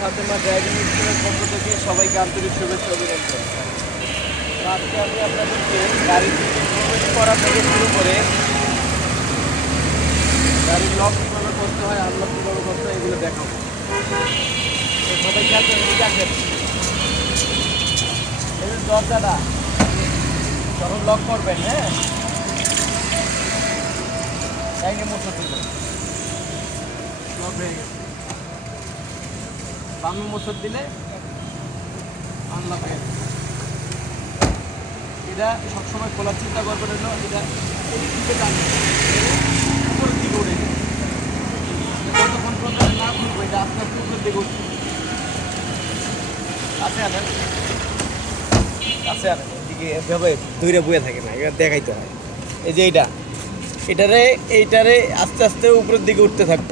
Fatema driving স্কুলের পক্ষ থেকে সবাইকে আন্তরিক শুভেচ্ছা অভিনন্দন। আজকে আমি আপনাদেরকে গাড়ি করা থেকে শুরু করে গাড়ির লক কীভাবে করতে হয় আনলক কীভাবে করতে হয় এগুলো দেখাবো। সবাই খেয়াল করেন ঠিক আছে যে দরজাটা যখন লক করবেন হ্যাঁ? টাইনে মোটর দিবেন লক হয়ে গেছে। বামে মোটর দিলে আনলক হয়ে এটা সবসময় খোলার চিন্তা করবেন হলো এটা এই দিকে টানবে উপরের দিকে উঠে যাবে যতক্ষণ পর্যন্ত না খুলবে এটা আস্তে আস্তে উপরের দিকে উঠবে। আছে আছে আনেন এদিকে এভাবে দূরে বয়ে থাকে না এবার দেখাইতে হয়। এই যে এইটা এটারে এইটারে আস্তে আস্তে উপরের দিকে উঠতে থাকব।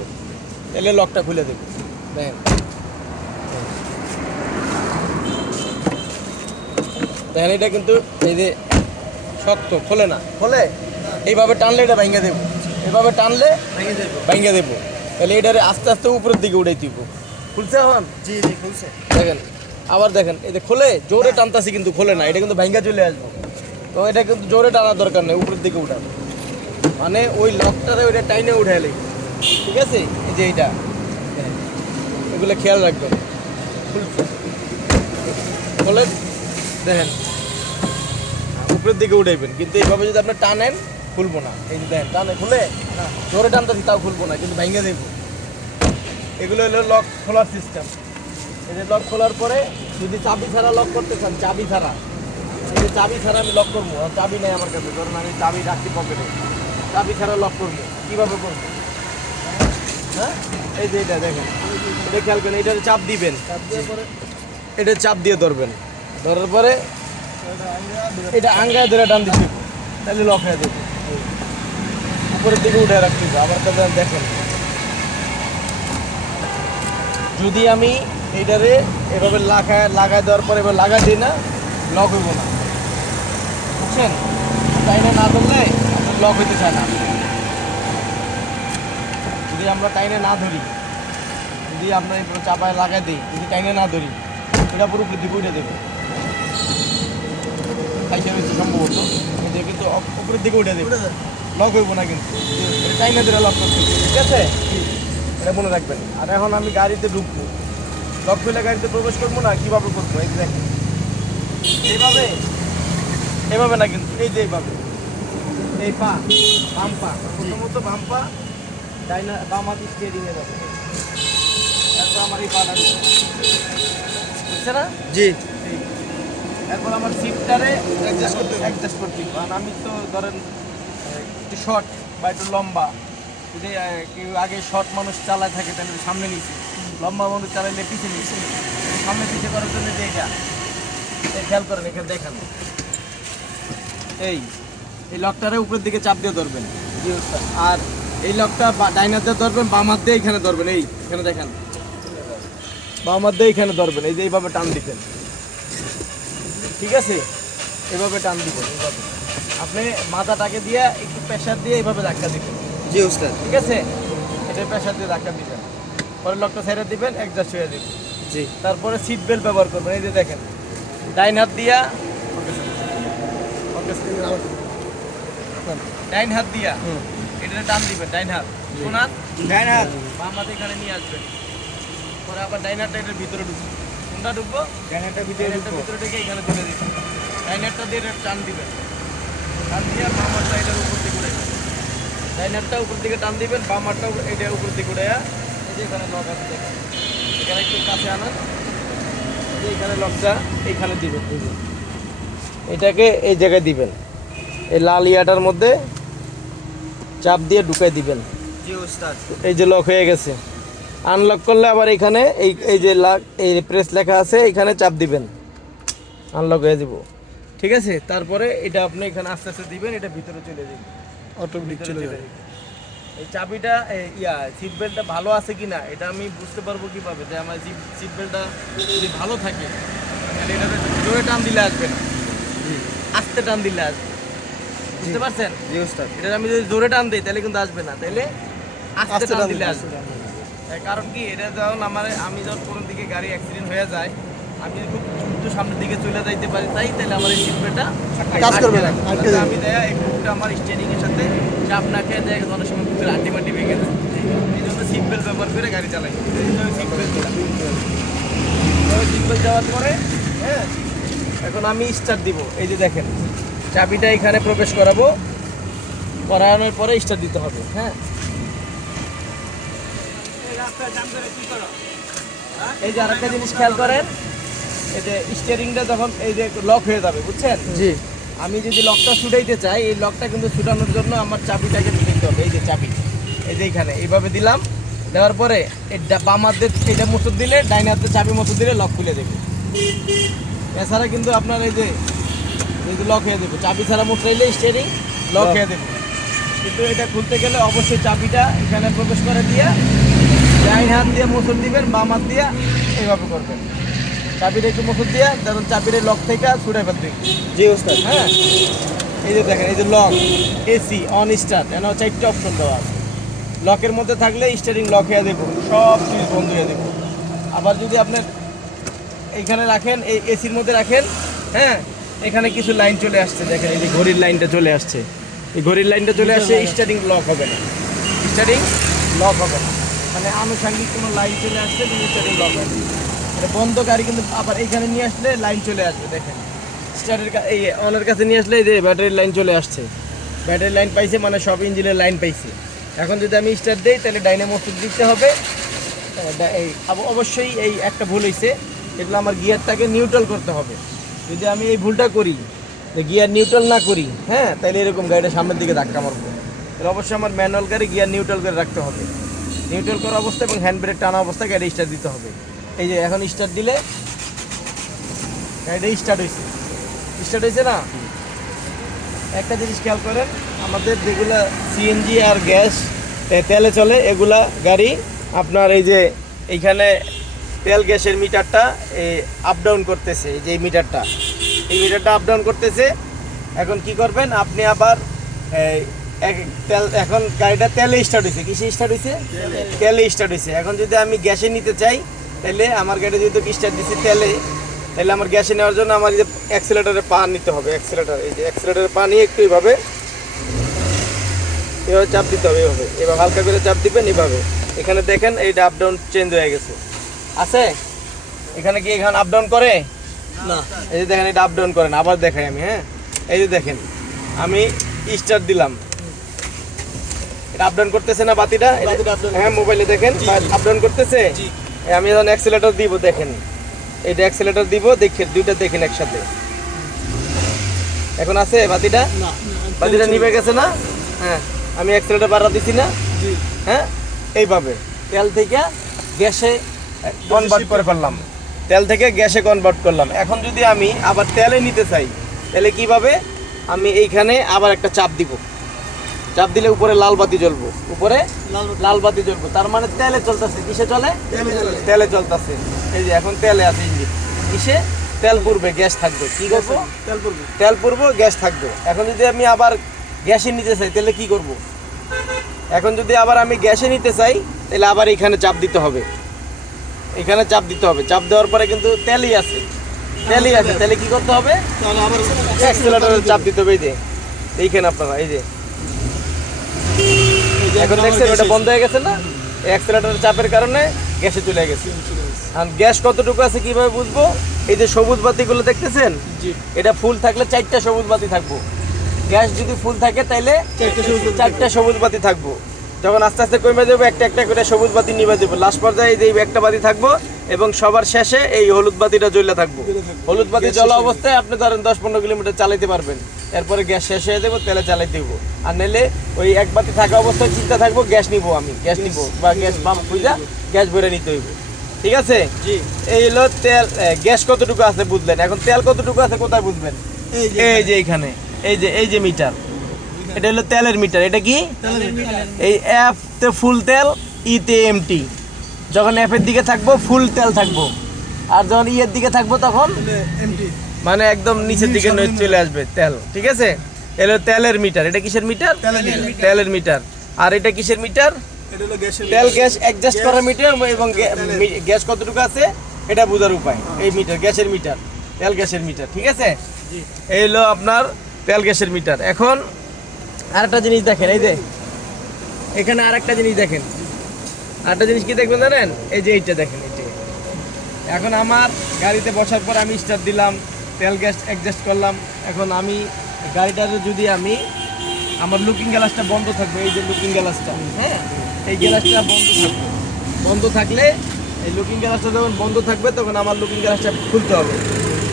তাহলে লকটা খুলে দেবে। দেখেন দেখেন এটা কিন্তু এই যে শক্ত খোলে না। খোলে? এইভাবে টানলে এটা ভাঙ্গা দেবো। এভাবে টানলে ভেঙে দেবো। তাহলে এটারে আস্তে আস্তে উপরের দিকে উঠাই দিব। খুলছে এখন? জি জি খুলছে। দেখেন আবার দেখেন এই যে খোলে জোরে টানতাছি কিন্তু খোলে না এটা কিন্তু ভাঙ্গা চলে আসব। তো এটা কিন্তু জোরে টানার দরকার নেই উপরের দিকে উঠাবো মানে ওই লকটারে ওইটা টাইনে উঠাই লাগবে। ঠিক আছে? এই যে এইটা। হ্যাঁ। এগুলো খেয়াল রাখবেন। খুলছে। খোলে দেখেন উপরের দিকে উঠাইবেন কিন্তু এইভাবে যদি আপনি টানেন খুলবো না। এই যে দেখেন টানে খুলে? না জোরে টানতেছি তাও খুলবো না কিন্তু ভাঙ্গা দেবো। এগুলো হলো লক খোলার সিস্টেম এই যে লক খোলার পরে যদি চাবি ছাড়া লক করতে চান চাবি ছাড়া। এই যে চাবি ছাড়া আমি লক করব আর চাবি নেই আমার কাছে ধরুন আমি চাবি রাখছি পকেটে। চাবি ছাড়া লক করব কীভাবে করব? হ্যাঁ? এই যে এটা দেখেন এটা খেয়াল করেন এটা চাপ দিবেন। চাপ দেওয়ার পরে এটা চাপ দিয়ে ধরবেন। ধরার পরে এটা আঙ্গায় ধরে টান দিচ্ছি তাহলে লক হয়ে যাবে। উপরের দিকে উঠে রাখতে আবার তাহলে দেখেন যদি আমি এইটারে এভাবে লাগায় লাগায় দেওয়ার পরে এবার লাগা দিই না লক হইব না। বুঝছেন? টাইনে না ধরলে লক হইতে চায় না। যদি আমরা টাইনে না ধরি, যদি আমরা চাপায় লাগাই দিই, যদি টাইনে না ধরি, এটা পুরো দিকে উঠে দেবে সম্ভবত। কিন্তু উপরের দিকে উঠে দেবে লক হইব না কিন্তু। টাইমে ধরে লক করতে ঠিক আছে? এটা মনে রাখবেন। আর এখন আমি গাড়িতে ঢুকবো। লক খুলে গাড়িতে প্রবেশ করব না কীভাবে করব? এক্স্যাক্ট এইভাবে। এভাবে না কিন্তু এই যে এইভাবে। এই পা বাম পা। প্রথমত বাম পা ডাইনা বাম হাত স্টিয়ারিংয়ে যাবে। তারপর আমার এই পাটা। বুঝছে না? জি। এরপর আমার সিটটারে অ্যাডজাস্ট করতে অ্যাডজাস্ট করতে। কারণ আমি তো ধরেন একটু শর্ট বা একটু লম্বা। যদি কেউ আগে শর্ট মানুষ চালায় থাকে, তাহলে সামনে নিয়েছি। লম্বা মানুষ চালাইলে পিছিয়ে নিয়েছি। সামনে পিছিয়ে করার জন্য যে খেয়াল করেন, এখানে দেখান। এই এই লকটারে উপরের দিকে চাপ দিয়ে ধরবেন। আর এই লকটা ডাইনার দিয়ে ধরবেন, বাম হাত দিয়ে এখানে ধরবেন। এই, এখানে দেখেন। বাম হাত দিয়ে এখানে ধরবেন। এই যে এইভাবে টান দিবেন ঠিক আছে? এভাবে টান দিবেন এইভাবে আপনি মাথাটাকে দিয়ে একটু প্রেশার দিয়ে এইভাবে ধাক্কা দিবেন। জি উস্তাদ। ঠিক আছে? এটা প্রেশার দিয়ে ধাক্কা দিবেন। পরে লকটা সাইডে দিবেন অ্যাডজাস্ট হয়ে দিবেন জি। তারপরে সিট বেল্ট ব্যবহার করবেন। এই যে দেখেন ডাইন হাত দিয়া ডাইন হাত দিয়া হুম। এটা টান দিবেন ডাইন হাত। কোন হাত? ডাইন হাত। বাম হাত এখানে নিয়ে আসবেন। পরে আবার ডাইন হাতটা এটার ভিতরে ঢুকবো। কোনটা ঢুকবো। হাতটা ভিতরে ভিতরে ঢুকে এখানে তুলে দিয়ে টান দিবেন। টান দিয়ে বাম হাতটা এটার উপর দিকে উড়ে উপর দিকে টান দিবেন বাম হাতটা এটা উপর দিকে উড়ে এই যে এখানে লক আছে এখানে একটু কাছে আনান। এখানে লকটা এইখানে দিবেন। এটাকে এই জায়গায় দিবেন। এই লাল ইয়াটার মধ্যে চাপ দিয়ে ঢুকাই দিবেন। এই যে লক হয়ে গেছে। আনলক করলে আবার এখানে এই এই যে এই প্রেস লেখা আছে এখানে চাপ দিবেন। আনলক হয়ে যাব। ঠিক আছে? তারপরে এটা আপনি এখানে আস্তে আস্তে দিবেন এটা ভিতরে চলে যাবে। অটোমেটিক চলে যাবে। এই চাবিটা ইয়া সিট বেল্টটা ভালো আছে কি না এটা আমি বুঝতে পারব কীভাবে যে আমার সিট বেল্টটা যদি ভালো থাকে তাহলে এটা জোরে টান দিলে আসবে না। আস্তে টান দিলে আসবে। বুঝতে পারছেন? এটা আমি যদি জোরে টান দিই তাহলে কিন্তু আসবে না। তাহলে আস্তে টান দিলে আসবে। কারণ কি এটা যখন আমার আমি যখন কোনো দিকে গাড়ি অ্যাক্সিডেন্ট হয়ে যায় আমি খুব দ্রুত সামনের দিকে চলে যাইতে পারি তাই তাহলে আমার এই সিটবেলটা কাজ করবে না, আমি দেয়া এই বুকটা আমার স্টেরিং এর সাথে চাপ না খেয়ে দেয় অনেক সময় বুকের আন্টি মাটি ভেঙে যায় এই জন্য সিট বেল্ট ব্যবহার করে গাড়ি চালাই। এই জন্য সিট বেল্ট দিলাম সিট বেল্ট যাওয়ার পরে হ্যাঁ এখন আমি স্টার্ট দিব। এই যে দেখেন চাবিটা এখানে প্রবেশ করাবো করানোর পরে স্টার্ট দিতে হবে হ্যাঁ। এই যে আরেকটা জিনিস খেয়াল করেন এই যে স্টিয়ারিংটা যখন এই যে লক হয়ে যাবে বুঝছেন? জি। আমি যদি লকটা ছুটাইতে চাই এই লকটা কিন্তু ছুটানোর জন্য আমার চাবিটাকে দিতে হবে এই যে চাবি। এই যে এখানে এইভাবে দিলাম দেওয়ার পরে এই বাম হাতে এটা মুসুর দিলে ডাইন হাতে চাবি মুসুর দিলে লক খুলে দেবে। এছাড়া কিন্তু আপনার এই যে এই যে লক হয়ে দেবে চাবি ছাড়া মুচড়াইলে স্টিয়ারিং লক হয়ে দেবে কিন্তু এটা খুলতে গেলে অবশ্যই চাবিটা এখানে প্রবেশ করে দিয়ে ডাইন হাত দিয়ে মুসুর দিবেন বাম হাত দিয়ে এইভাবে করবেন। চাবিটা একটু মুসুর দিয়ে তখন চাবির লক থেকে ছুটে ফেলতে জি ওস্তাদ। হ্যাঁ? এই যে দেখেন এই যে লক এসি অন স্টার্ট এখানে চারটে অপশন দেওয়া আছে। লকের মধ্যে থাকলে স্টারিং লক হয়ে দেবো সব জিনিস বন্ধ হয়ে দেবো আবার যদি আপনার এইখানে রাখেন এই এসির মধ্যে রাখেন হ্যাঁ? এখানে কিছু লাইন চলে আসছে দেখেন এই যে ঘড়ির লাইনটা চলে আসছে। এই ঘড়ির লাইনটা চলে আসছে স্টারিং লক হবে না। স্টারিং লক হবে না। মানে আনুষঙ্গিক কোনো লাইন চলে আসছে কিন্তু স্টারিং লক হবে এটা বন্ধ গাড়ি কিন্তু আবার এখানে নিয়ে আসলে লাইন চলে আসবে দেখেন। স্টারের কা- এই অনের কাছে নিয়ে আসলে এই যে ব্যাটারির লাইন চলে আসছে। ব্যাটারির লাইন পাইছে মানে সব ইঞ্জিনের লাইন পাইছে। এখন যদি আমি স্টার্ট দিই তাহলে ডাইনামো দিতে হবে। হ্যাঁ, এই অবশ্যই এই একটা ভুল হয়েছে এগুলো আমার গিয়ারটাকে নিউট্রাল করতে হবে। যদি আমি এই ভুলটা করি গিয়ার নিউট্রাল না করি হ্যাঁ তাহলে এরকম গাড়িটা সামনের দিকে ধাক্কা মারবো। তাহলে অবশ্যই আমার ম্যানুয়াল গাড়ি গিয়ার নিউট্রাল করে রাখতে হবে। নিউট্রাল করা অবস্থা এবং হ্যান্ড ব্রেক টানা অবস্থায় গাড়ি স্টার্ট দিতে হবে। এই যে এখন স্টার্ট দিলে গাড়িটা স্টার্ট হয়েছে। স্টার্ট হয়েছে না? একটা জিনিস খেয়াল করেন আমাদের যেগুলো সিএনজি আর গ্যাস তেলে চলে এগুলা গাড়ি আপনার এই যে এইখানে তেল গ্যাসের মিটারটা আপ ডাউন করতেছে এই যে এই মিটারটা। এই মিটারটা আপ ডাউন করতেছে। এখন কি করবেন আপনি আবার এই, এখন গাড়িটা তেলে স্টার্ট হয়েছে কিসে স্টার্ট হয়েছে তেলে। স্টার্ট হয়েছে এখন যদি আমি গ্যাসে নিতে চাই তাহলে আমার গাড়ি যেহেতু স্টার্ট দিচ্ছে তেলে তাহলে আমার গ্যাসে নেওয়ার জন্য আমার যে অ্যাক্সিলেটারে পা নিতে হবে অ্যাক্সিলেটার এই যে অ্যাক্সিলেটারে পা নিয়ে একটু এইভাবে এভাবে চাপ দিতে হবে এভাবে এবার হালকা করে চাপ দিবেন এভাবে এখানে দেখেন এইটা আপ ডাউন চেঞ্জ হয়ে গেছে। আছে? এখানে কি এখানে আপ ডাউন করে? না। এই যে দেখেন এটা আপ ডাউন করেন। আবার দেখাই আমি হ্যাঁ? এই যে দেখেন আমি স্টার্ট দিলাম। আপ ডাউন করতেছে না বাতিটা? হ্যাঁ মোবাইলে দেখেন জি, জি। আপ ডাউন করতেছে? আমি যখন অ্যাক্সিলেটর দিব দেখেন। এইটা অ্যাক্সিলেটর দিব দেখেন দুইটা দেখেন একসাথে। এখন আছে বাতিটা? বাতিটা নিভে গেছে না? হ্যাঁ আমি অ্যাক্সিলেটর বাড়া দিছি না? হ্যাঁ এইভাবে। তেল থেকে গ্যাসে কনভার্ট করে ফেললাম। তেল থেকে গ্যাসে কনভার্ট করলাম। এখন যদি আমি আবার তেলে নিতে চাই তাহলে কীভাবে? আমি এইখানে আবার একটা চাপ দিব। চাপ দিলে উপরে লাল বাতি জ্বলবো। উপরে লাল বাতি। জ্বলবো। তার মানে তেলে চলতেছে। কিসে চলে? তেলে চলে। তেলে চলতেছে। এই যে এখন তেলে আছে ইঞ্জিন। কিসে? তেল পুরবে গ্যাস থাকবে। কি করব? তেল পড়বে। তেল পুরবো গ্যাস থাকবে। এখন যদি আমি আবার গ্যাসে নিতে চাই তাহলে কি করব? এখন যদি আবার আমি গ্যাসে নিতে চাই তাহলে আবার এখানে চাপ দিতে হবে। এখানে চাপ দিতে হবে। চাপ দেওয়ার পরে কিন্তু তেলই আছে। তেলই আছে। তাহলে কি করতে হবে? চাপ দিতে হবে। এই যে এইখানে আপনারা এই যে। এখন দেখছেন ওটা বন্ধ হয়ে গেছে না? অ্যাক্সিলেটরের চাপের কারণে গ্যাসে চলে গেছে। আর গ্যাস কতটুকু আছে কীভাবে বুঝব? এই যে সবুজ বাতিগুলো দেখতেছেন? এটা ফুল থাকলে চারটা সবুজ বাতি থাকব। গ্যাস যদি ফুল থাকে তাইলে চারটে সবুজ বাতি চারটা সবুজ বাতি থাকব। যখন আস্তে আস্তে কমে দেবো একটা একটা করে সবুজ বাতি নিবে দেবো। লাস্ট পর্যায়ে এই যে একটা বাতি থাকব এবং সবার শেষে এই হলুদ বাতিটা জ্বলে থাকব। হলুদ বাতি জ্বলা অবস্থায় আপনি ধরেন দশ পনেরো কিলোমিটার চালাইতে পারবেন। এরপরে গ্যাস শেষ হয়ে যাব তেলে চালাই দেবো। আর নাহলে ওই এক বাতি থাকা অবস্থায় চিন্তা থাকব গ্যাস নিবো আমি। গ্যাস নিবো বা গ্যাস পাম্প খুঁজা গ্যাস ভরে নিতে হইব। ঠিক আছে? জি। এই হলো তেল গ্যাস কতটুকু আছে বুঝলেন? এখন তেল কতটুকু আছে কোথায় বুঝবেন? এই যে এইখানে এই যে এই যে মিটার এটা হলো তেলের মিটার এটা কি? এই এফ তে ফুল তেল ইতে এমটি যখন এফ এর দিকে থাকব ফুল তেল থাকব। আর যখন ইয়ের দিকে থাকব তখন মানে একদম নিচের দিকে চলে আসবে তেল ঠিক আছে? এলো তেলের মিটার এটা কিসের মিটার? তেলের মিটার। আর এটা কিসের মিটার? তেল গ্যাস অ্যাডজাস্ট করা মিটার এবং গ্যা- গ্যাস কতটুকু আছে? এটা বোঝার উপায়। এই মিটার গ্যাসের মিটার। তেল গ্যাসের মিটার ঠিক আছে? এই হলো আপনার তেল গ্যাসের মিটার। এখন আরেকটা জিনিস দেখেন, এই যে। এখানে আরেকটা জিনিস দেখেন। আরেকটা জিনিস কি দেখবেন জানেন? এই যে এইটা দেখেন এইটা এখন আমার গাড়িতে বসার পর আমি স্টার্ট দিলাম, তেল গ্যাস অ্যাডজাস্ট করলাম। এখন আমি গাড়িটাতে যদি আমি, আমার লুকিং গ্লাসটা বন্ধ থাকবে, এই যে লুকিং গ্লাসটা হ্যাঁ? এই গ্লাসটা বন্ধ থাকবে। বন্ধ থাকলে এই লুকিং গ্লাসটা যখন বন্ধ থাকবে, তখন আমার লুকিং গ্লাসটা খুলতে হবে।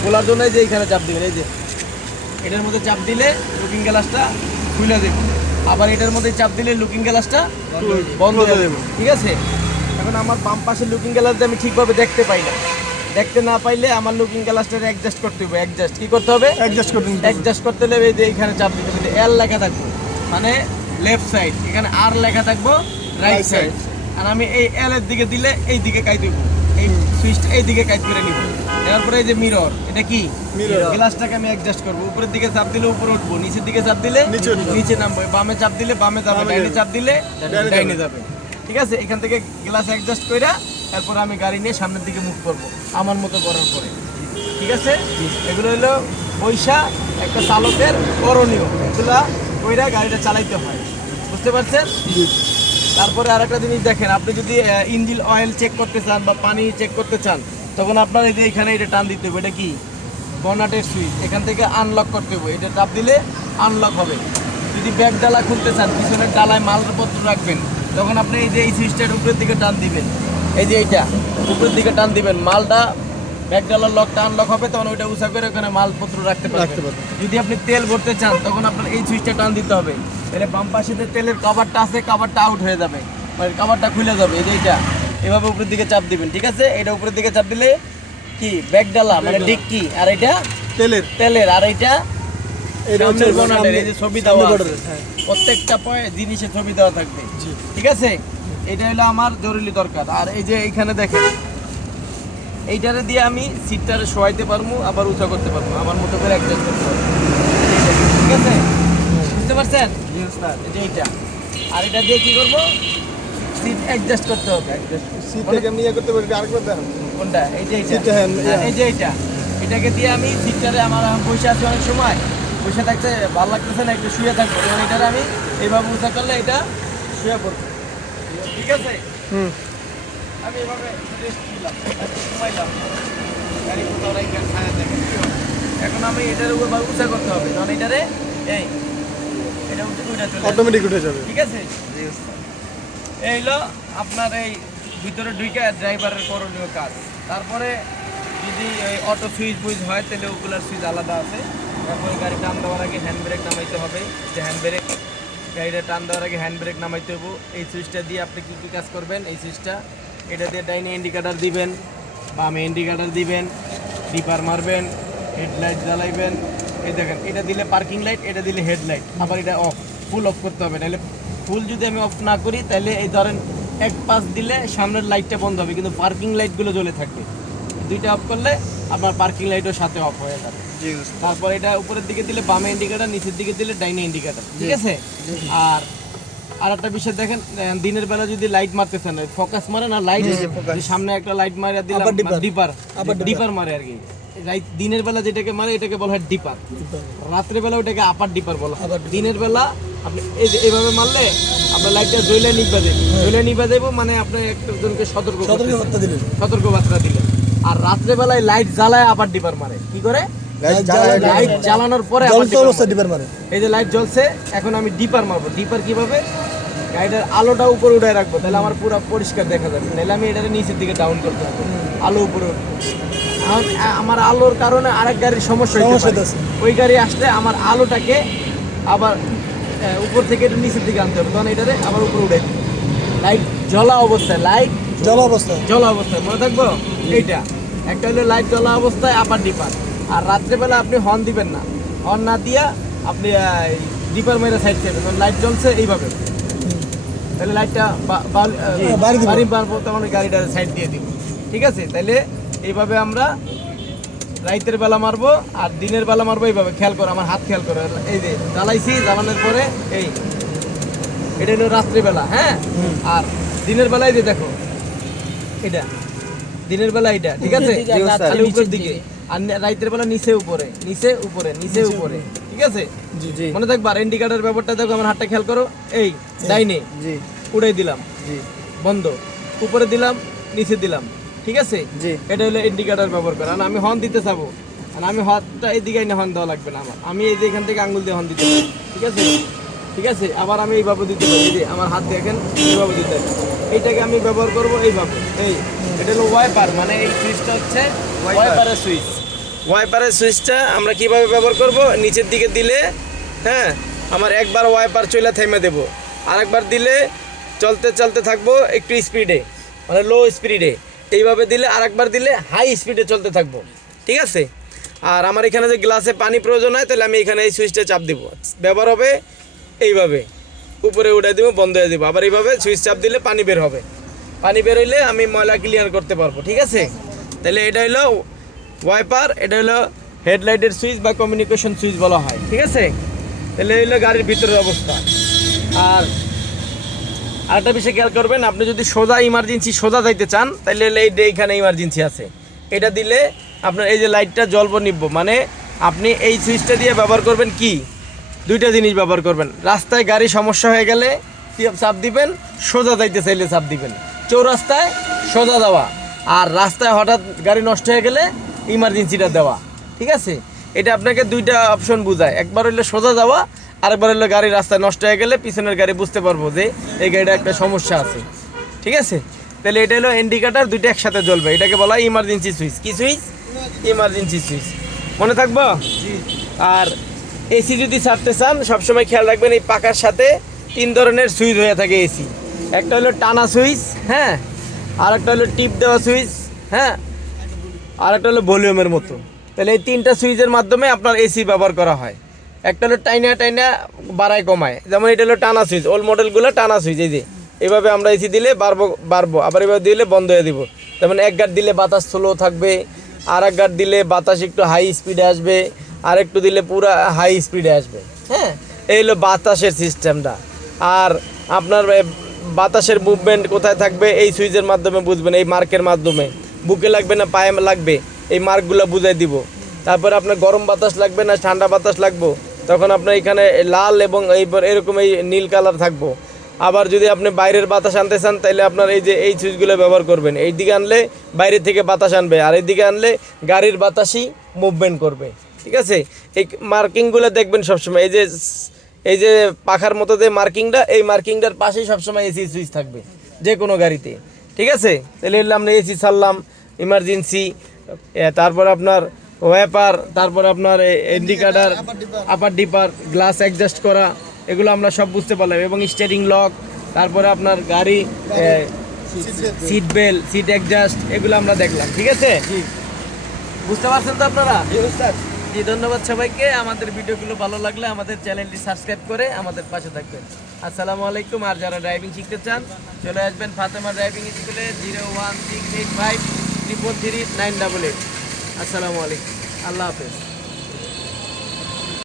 খোলার জন্য যে এখানে চাপ দিবেন, এই যে। এটার মধ্যে চাপ দিলে লুকিং গ্লাসটা খুলে দেবে। আবার এটার মধ্যে চাপ দিলে লুকিং গ্লাসটা বন্ধ হয়ে দেবো। ঠিক আছে? এখন আমার বাম পাশে লুকিং গ্লাস আমি ঠিকভাবে দেখতে পাই না। দেখতে না পাইলে আমার লুকিং গ্লাসটা অ্যাডজাস্ট করতে হবে। অ্যাডজাস্ট কি করতে হবে? অ্যাডজাস্ট করতে হবে। অ্যাডজাস্ট করতে হলে এই যে এখানে চাপ দিতে হবে। এল লেখা থাকবে। মানে লেফট সাইড এখানে আর লেখা থাকব। রাইট সাইড আর আমি এই এল এর দিকে দিলে এই দিকে কাই দেবো। কাইট করে নিব। এই যে মিরর এটা কি? গ্লাসটাকে আমি অ্যাডজাস্ট করব। উপরের দিকে চাপ দিলে উপরে উঠবো নিচের দিকে চাপ দিলে নিচে নামবো। বামে চাপ দিলে বামে যাবে ডাইনে চাপ দিলে ডাইনে যাবে। যাবে। ঠিক আছে? এখান থেকে গ্লাস অ্যাডজাস্ট কইরা তারপর আমি গাড়ি নিয়ে সামনের দিকে মুভ করব আমার মতো করার পরে। ঠিক আছে? এগুলো হলো পয়সা একটা চালকের করণীয়। এগুলা কইরা গাড়িটা চালাইতে হয়। বুঝতে পারছেন? তারপরে আরেকটা জিনিস দেখেন, আপনি যদি ইঞ্জিন অয়েল চেক করতে চান বা পানি চেক করতে চান, তখন আপনার এই যে এখানে এটা টান দিতে হবে, এটা কি? বনাটের সুইচ এখান থেকে আনলক করতে হবে। এটা চাপ দিলে আনলক হবে। যদি ব্যাগ ডালা খুলতে চান, পিছনের ডালায় মালপত্র রাখবেন, তখন আপনি এই যে এই সুইচটার উপরের দিকে টান দিবেন। এই যে এইটা, উপরের দিকে টান দিবেন। মালটা ব্যাগ ডালার লকটা আনলক হবে তখন ওইটা উঁচা করে ওখানে মালপত্র রাখতে পারবেন। যদি আপনি তেল ভরতে চান তখন আপনার এই সুইচটা টান দিতে হবে। তাহলে বাম পাশে যে তেলের কভারটা আছে কভারটা আউট হয়ে যাবে। মানে কভারটা খুলে যাবে এই যে এইটা এভাবে উপরের দিকে চাপ দিবেন ঠিক আছে? এটা উপরের দিকে চাপ দিলে কি? ব্যাগ ডালা মানে ডিক্কি আর এটা? তেলের। তেলের আর এটা? এটা ছবি দেওয়া হ্যাঁ। প্রত্যেকটা পয়ে জিনিসের ছবি দেওয়া থাকবে। ঠিক আছে? এটা হলো আমার জরুরি দরকার। আর এই যে এইখানে দেখেন এইটারে দিয়ে আমি সিটটারে শোয়াইতে পারব আবার উঁচা করতে পারব আমার মতো করে অ্যাডজাস্ট করতে পারব ঠিক আছে? বুঝতে পারছেন? এই যে এইটা। আর এটা দিয়ে কি করব? সিট অ্যাডজাস্ট করতে হবে। সিট থেকে আমি ইয়ে করতে পারি আরেকবার দেখান। কোনটা? এই যে এইটা। হ্যাঁ, হ্যাঁ। এই যে এইটা। এটাকে দিয়ে আমি সিটটারে আমার বসে আছি অনেক সময়। বসে থাকতে ভালো লাগতেছে না একটু শুয়ে থাকব। এটারে আমি এইভাবে উঁচা করলে এটা শুয়ে পড়ব। ঠিক আছে? হুম। আমি এভাবে রেস্ট নিলাম ঘুমাইলাম গাড়ি কোথাও রাইখা ছায়া দেখে এখন আমি এটার উপর উঁচা করতে হবে কারণ এটারে এই এটা উঠে উঠে চলে অটোমেটিক উঠে যাবে। ঠিক আছে? এই হলো আপনার এই ভিতরে ঢুকে ড্রাইভারের করণীয় কাজ। তারপরে যদি এই অটো সুইচ বুইচ হয় তাহলে ওগুলার সুইচ আলাদা আছে। তারপরে গাড়ি টান দেওয়ার আগে হ্যান্ড ব্রেক নামাইতে হবে। যে হ্যান্ড ব্রেক গাড়িটা টান দেওয়ার আগে হ্যান্ড ব্রেক নামাইতে হবে এই সুইচটা দিয়ে আপনি কী কী কাজ করবেন? এই সুইচটা এটা দিয়ে ডাইনে ইন্ডিকেটার দিবেন বামে ইন্ডিকেটার দিবেন ডিপার মারবেন হেডলাইট জ্বালাইবেন। এই দেখেন এটা দিলে পার্কিং লাইট এটা দিলে হেডলাইট আবার এটা অফ ফুল অফ করতে হবে। নাহলে ফুল যদি আমি অফ না করি তাহলে এই ধরেন এক পাশ দিলে সামনের লাইটটা বন্ধ হবে কিন্তু পার্কিং লাইটগুলো জ্বলে থাকবে। দুইটা অফ করলে আপনার পার্কিং লাইটও সাথে অফ হয়ে যাবে। তারপর এটা উপরের দিকে দিলে বামে ইন্ডিকেটার নিচের দিকে দিলে ডাইনে ইন্ডিকেটার ঠিক আছে? আর আর একটা বিষয় দেখেন দিনের বেলা যদি লাইট মারতেছেন ফোকাস মারে না লাইট সামনে একটা লাইট মারে দিলাম ডিপার ডিপার মারে আর কি। দিনের বেলা যেটাকে মারে এটাকে বলা হয় ডিপার রাত্রে বেলা ওটাকে আপার ডিপার বলা হয়। দিনের বেলা আপনি এই যে এইভাবে মারলে আপনার লাইটটা জ্বলে নিবা দেবে। জ্বলে নিবা দেবো মানে আপনি একজনকে সতর্ক সতর্ক। বার্তা দিলেন। সতর্ক বার্তা দিলে আর রাত্রে বেলায় লাইট জ্বালায় আবার ডিপার মারে। কি করে? লাইট জ্বালানোর পরে অবস্থা ডিপার মারে এই যে লাইট জ্বলছে এখন আমি ডিপার মারবো ডিপার কীভাবে? গাড়িটার আলোটা উপরে উঠে রাখব। তাহলে আমার পুরো পরিষ্কার দেখা যাবে। তাহলে আমি এটাকে নিচের দিকে ডাউন করতে হবে আলো উপরে আমার আলোর কারণে আরেক গাড়ির সমস্যা। ওই গাড়ি আসলে আমার আলোটাকে আবার উপর থেকে একটু নিচের দিকে আনতে হবে। তখন এটারে আবার উপরে উঠে দিবে। লাইট জ্বলা অবস্থায় লাইট জল অবস্থা জ্বলা অবস্থায়। মনে থাকব? এইটা। একটা হলো লাইট জ্বলা অবস্থায় আবার ডিপার আর রাত্রেবেলা আপনি হর্ন দিবেন না। হর্ন না দিয়া আপনি ডিপার মেরে সাইড চাইবেন লাইট জ্বলছে এইভাবে। তাহলে লাইটটা বাড়ি। পারব তখন ওই গাড়িটা সাইড দিয়ে দিব। ঠিক আছে? তাহলে এইভাবে আমরা রাইতের বেলা মারবো আর দিনের বেলা মারবো এইভাবে। খেয়াল করো আমার হাত খেয়াল করো। এই যে জ্বালাইছি জ্বালানোর পরে এই এটা হলো রাত্রিবেলা হ্যাঁ? আর দিনের বেলায় যে দেখো এটা দিনের বেলা এটা ঠিক আছে? খালি উপরের দিকে। আর রাতের বেলা নিচে উপরে নিচে উপরে নিচে উপরে ঠিক আছে? জি জি। মনে থাকবা ইন্ডিকেটর ব্যাপারটা দেখো আমার হাতটা খেয়াল করো। এই ডাইনে জি। উড়াই দিলাম। জি। বন্ধ। উপরে দিলাম নিচে দিলাম ঠিক আছে? জি। এটা হলো ইন্ডিকেটর ব্যবহার করা। আর আমি হর্ন দিতে চাবো। আর আমি হাতটা এইদিকে এনে হর্ন দেওয়া লাগবে না আমার। আমি এই যে এখান থেকে আঙ্গুল দিয়ে হর্ন দিতে ঠিক আছে? ঠিক আছে? আবার আমি এইভাবে দিতে পারি। যে আমার হাত দেখেন এইভাবে দিতে এইটাকে আমি ব্যবহার করব এইভাবে। এই এটা হলো ওয়াইপার মানে এই সুইচটা হচ্ছে ওয়াইপারের সুইচ ওয়াইপারের সুইচটা আমরা কীভাবে ব্যবহার করব? নিচের দিকে দিলে হ্যাঁ আমার একবার ওয়াইপার চলে থেমে দেবো। আরেকবার দিলে চলতে চলতে থাকব একটু স্পিডে মানে লো স্পিডে এইভাবে দিলে আরেকবার দিলে হাই স্পিডে চলতে থাকব। ঠিক আছে? আর আমার এখানে যে গ্লাসে পানি প্রয়োজন হয় তাহলে আমি এখানে এই সুইচটা চাপ দিব। ব্যবহার হবে এইভাবে। উপরে উঠে দিব বন্ধ হয়ে দেবো। আবার এইভাবে সুইচ চাপ দিলে পানি বের হবে। পানি বের হইলে আমি ময়লা ক্লিয়ার করতে পারব। ঠিক আছে? তাহলে এটা হলো ওয়াইপার, এটা হলো হেডলাইটের সুইচ বা কমিউনিকেশন সুইচ বলা হয়, ঠিক আছে? তাহলে হলো গাড়ির ভিতরের অবস্থা। আর আরেকটা বিষয় খেয়াল করবেন, আপনি যদি সোজা ইমার্জেন্সি সোজা যাইতে চান, তাহলে হলো এই এইখানে ইমার্জেন্সি আছে। এটা দিলে আপনার এই যে লাইটটা জ্বলব নিব মানে আপনি এই সুইচটা দিয়ে ব্যবহার করবেন কি? দুইটা জিনিস ব্যবহার করবেন। রাস্তায় গাড়ি সমস্যা হয়ে গেলে চাপ দিবেন? সোজা যাইতে চাইলে চাপ দিবেন। চৌরাস্তায় সোজা যাওয়া। আর রাস্তায় হঠাৎ গাড়ি নষ্ট হয়ে গেলে ইমার্জেন্সিটা দেওয়া। ঠিক আছে? এটা আপনাকে দুইটা অপশন বোঝায়। একবার হইলে সোজা যাওয়া আরেকবার হইলে গাড়ি রাস্তায় নষ্ট হয়ে গেলে পিছনের গাড়ি বুঝতে পারব যে এই গাড়িটা একটা সমস্যা আছে। ঠিক আছে? তাহলে এটা হলো ইন্ডিকেটার দুইটা একসাথে জ্বলবে। এটাকে বলা হয় ইমার্জেন্সি সুইচ কি সুইচ ইমার্জেন্সি সুইচ মনে থাকব? আর এসি যদি ছাড়তে চান সবসময় খেয়াল রাখবেন এই পাকার সাথে তিন ধরনের সুইচ হয়ে থাকে এসি একটা হলো টানা সুইচ হ্যাঁ? আর একটা হলো টিপ দেওয়া সুইচ হ্যাঁ? আর একটা হলো ভলিউমের মতো। তাহলে এই তিনটা সুইচের মাধ্যমে আপনার এসি ব্যবহার করা হয়। একটা হলো টাইনা টাইনা বাড়ায় কমায়। যেমন এটা হলো টানা সুইচ ওল্ড মডেলগুলো টানা সুইচ, এই যে। এভাবে আমরা এসি দিলে বাড়বো বাড়বো, আবার এভাবে দিলে বন্ধ হয়ে দিব। যেমন এক গাঁট দিলে বাতাস স্লো থাকবে আর এক গাঁট দিলে বাতাস একটু হাই স্পিডে আসবে আর একটু দিলে পুরো হাই স্পিডে আসবে হ্যাঁ? এই হলো বাতাসের সিস্টেমটা আর আপনার বাতাসের মুভমেন্ট কোথায় থাকবে, এই সুইচের মাধ্যমে বুঝবেন, এই মার্কের মাধ্যমে। বুকে লাগবে না, পায়ে লাগবে, এই মার্কগুলো বুঝাই দিব। তারপর আপনার গরম বাতাস লাগবে না, ঠান্ডা বাতাস লাগবো, তখন আপনার এখানে লাল এবং এইবার এরকম এই নীল কালার থাকব। আবার যদি আপনি বাইরের বাতাস আনতে চান তাহলে আপনার এই যে এই সুইচগুলো ব্যবহার করবেন। এই দিকে আনলে বাইরে থেকে বাতাস আনবে, আর এই দিকে আনলে গাড়ির বাতাসই মুভমেন্ট করবে। ঠিক আছে? এই মার্কিংগুলো দেখবেন সবসময়। এই যে এই যে পাখার মতো যে মার্কিংটা এই মার্কিংটার পাশেই সবসময় এসি সুইচ থাকবে যে কোনো গাড়িতে। ঠিক আছে? তাহলে এলে আমরা এসি ছাড়লাম ইমার্জেন্সি তারপর আপনার ওয়েপার তারপর আপনার indicator upper dipper glass adjust করা এগুলো আমরা সব বুঝতে পারলাম। এবং স্টিয়ারিং লক তারপরে আপনার গাড়ি সিট বেল্ট সিট অ্যাডজাস্ট এগুলো আমরা দেখলাম। ঠিক আছে? বুঝতে পারছেন তো আপনারা? জি, ধন্যবাদ সবাইকে। আমাদের ভিডিওগুলো ভালো লাগলে আমাদের চ্যানেলটি সাবস্ক্রাইব করে আমাদের পাশে থাকবেন। আসসালামু আলাইকুম। আর যারা ড্রাইভিং শিখতে চান, চলে আসবেন ফাতেমা ড্রাইভিং স্কুলে zero one six eight five triple three nine double eight আসসালামু আলাইকুম। আল্লাহ হাফেজ।